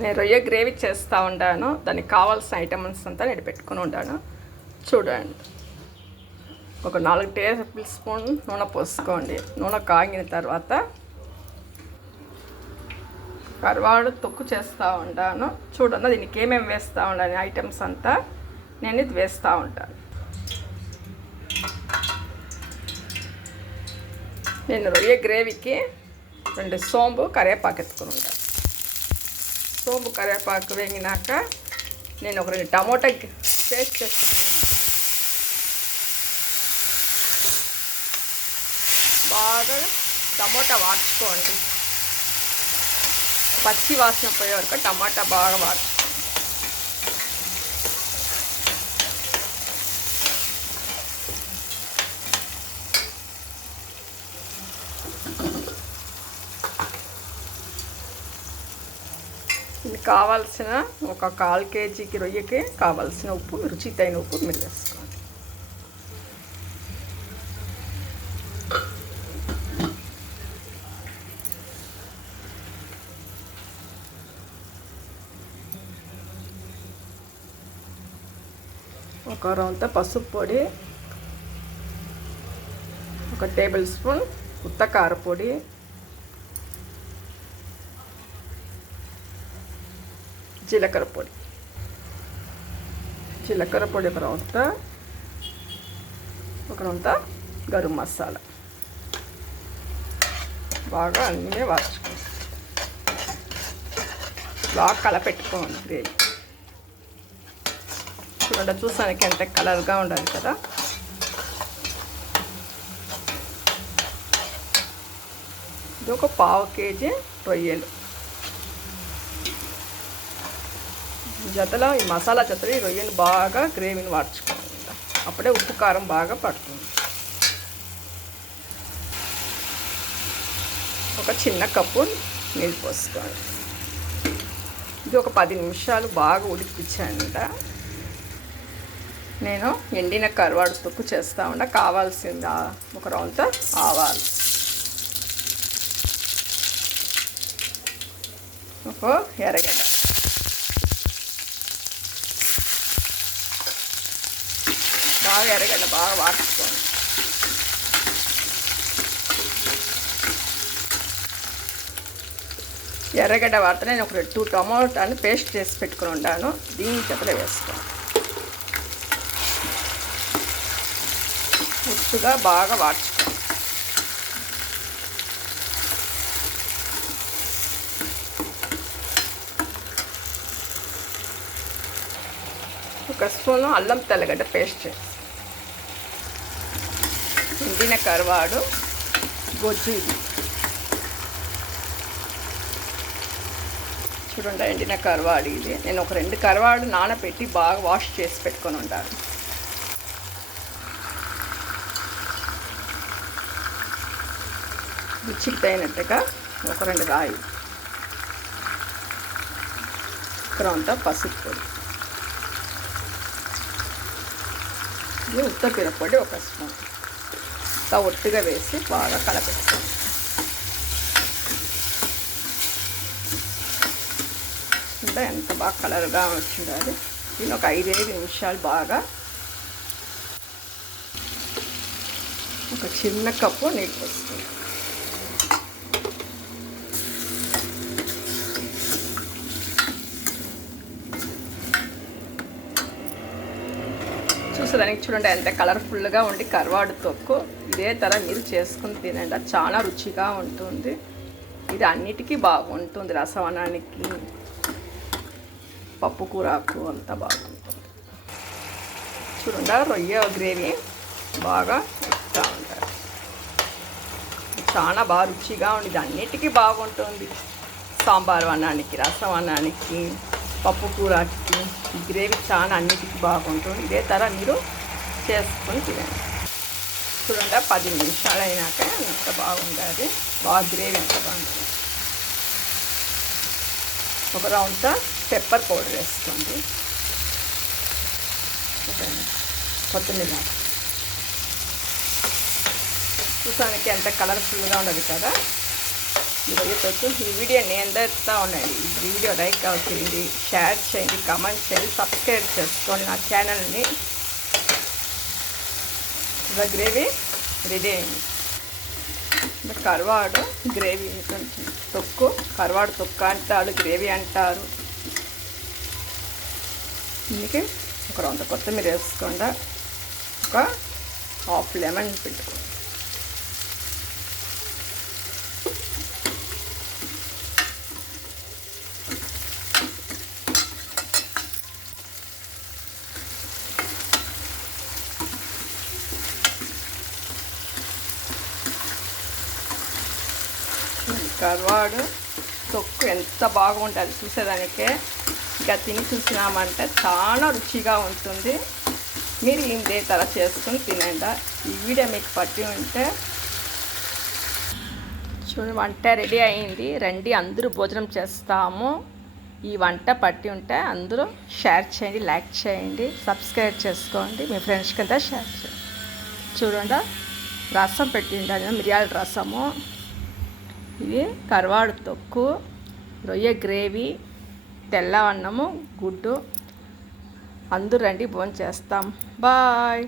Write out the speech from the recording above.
నేను రొయ్య గ్రేవీ చేస్తూ ఉంటాను. దానికి కావాల్సిన ఐటమ్స్ అంతా నేను పెట్టుకుని ఉంటాను. చూడండి, ఒక 4 టేబుల్ స్పూన్ నూనె పోసుకోండి. నూనె కాగిన తర్వాత కరివాడు తొక్కు చేస్తూ ఉంటాను. చూడండి, దీనికి ఏమేమి వేస్తూ ఉండాలి ఐటమ్స్ అంతా నేను ఇది వేస్తూ ఉంటాను. నేను రొయ్య గ్రేవీకి 2 సోంపు కరివేపాకు ఎత్తుకుని ఉంటాను. సోంపు కరివేపాకు వేగినాక నేను ఒక 2 టమోటా పేస్ట్ చేసుకుంటాను. బాగా టమోటా వాడ్చుకోండి. పచ్చి వాసన పోయే వరకు టమాటా బాగా వాడ్చుకోండి. ఇది కావాల్సిన ఒక 1/4 కేజీకి రొయ్యకి కావాల్సిన ఉప్పు, రుచి తగిన ఉప్పు మీరు వేసుకోండి. ఒక రౌంత పసుపు పొడి, 1 టేబుల్ స్పూన్ ఉత్త కారపొడి, జీలకర్ర పొడి, ఒక రౌంత గరం మసాలా బాగా అన్నీ వార్చుకోండి. బాగా కలపెట్టుకోండి గ్రేవీ. చూడండి, చూసానికి ఎంత కలర్గా ఉండాలి కదా. ఇది ఒక 1/2 కేజీ రొయ్యలు. జతలో ఈ మసాలా జతలో ఈ రొయ్యలు బాగా గ్రేవీని వార్చుకోవాలి. అప్పుడే ఉప్పు కారం బాగా పడుతుంది. ఒక చిన్న కప్పు నీళ్ళు పోసుకోండి. ఇది ఒక 10 నిమిషాలు బాగా ఉడికించానంట. నేను ఎండిన కరివాడు తొక్కు చేస్తూ ఉండ. కావాల్సింది ఒక రౌంత ఆవాలు, ఒక ఎర్రగడ్డ, బాగా ఎర్రగడ్డ బాగా వాడుకోండి. ఎర్రగడ్డ వాడితే నేను ఒక 2 టమాటాలు పేస్ట్ చేసి పెట్టుకుని ఉంటాను. దీని చెత్తలో వేసుకోండి. ఉప్పుగా బాగా వాడుకోండి. ఒక స్పూను అల్లం తెల్లగడ్డ పేస్ట్ చేసి, ఎండిన కరివాడు గొజ్జు. ఇది చూడండి, ఎండిన కరివాడు. ఇది నేను ఒక 2 కరివాడు నానబెట్టి బాగా వాష్ చేసి పెట్టుకొని ఉంటాను. రుచికి తగినట్టుగా ఒక 2 రాయి, అంతా పసుపు పొడి, ఇది ఉత్త మిరప్పొడి 1 స్పూన్ ఒట్టుగా వేసి బాగా కలపెట్టుకోండి. ఇంకా ఎంత బాగా కలర్గా వచ్చిండాలి. దీన్ని ఒక 5-5 నిమిషాలు బాగా, ఒక చిన్న కప్పు నీళ్ళు పోస్తుంది. చూసేదానికి చూడండి ఎంత కలర్ఫుల్గా ఉండి కరివాడు తొక్కు. ఇదే తర మీరు చేసుకుని తినండి, చాలా రుచిగా ఉంటుంది. ఇది అన్నిటికీ బాగుంటుంది. రసవనానికి, పప్పు కూరకు అంతా బాగుంటుంది. చూడండి, రొయ్య గ్రేవీ బాగా ఇస్తూ ఉంటారు. చాలా బాగా రుచిగా ఉంది. ఇది అన్నిటికీ బాగుంటుంది. సాంబారు అన్నానికి, రసం అన్నానికి, పప్పు కూరకి ఈ గ్రేవీ చాలా అన్నిటికీ బాగుంటుంది. ఇదే తర మీరు చేసుకొని తినండి. చూడండి, 10 నిమిషాలు అయినాక ఎంత బాగుంటుంది. బాగా గ్రేవీ ఎంత బాగుంటుంది. ఒక రౌండ్ పెప్పర్ పౌడర్ వేసుకోండి. కొత్తిమీర చూసానికి ఎంత కలర్ఫుల్గా ఉండదు కదా. ఈ వీడియో నేను తెస్తా ఉండండి. ఈ వీడియో లైక్ చేయండి, షేర్ చేయండి, కామెంట్ చేయండి, సబ్స్క్రైబ్ చేసుకోండి నా ఛానల్ని. గ్రేవీ రెడీ అయింది. కర్వాడు గ్రేవీ కొంచెం తొక్కు, కర్వాడు తొక్కు అంటారు, గ్రేవీ అంటారు. ఇందుకే ఒక 2 కొత్తిమీర వేసుకోండి, ఒక హాఫ్ లెమన్ పెట్టుకోండి. కర్వాడు తొక్కు ఎంత బాగుంటుంది చూసేదానికే. ఇంకా తిని చూసినామంటే చాలా రుచిగా ఉంటుంది. మీరు ఇదే తర చేసుకుని తినండి. ఈ వీడియో మీకు పట్టి ఉంటే చూడండి, వంట రెడీ అయింది. రండి అందరూ భోజనం చేస్తాము. ఈ వంట పట్టి ఉంటే అందరూ షేర్ చేయండి, లైక్ చేయండి, సబ్స్క్రైబ్ చేసుకోండి, మీ ఫ్రెండ్స్కి అంతా షేర్ చేయండి. చూడండి, రసం పెట్టిండి, మిరియాల రసము, ఇది కర్వాడు తొక్కు, రొయ్య గ్రేవీ, తెల్ల అన్నము, గుడ్డు. అందరూ రండి, భోజనం చేస్తాం. బాయ్.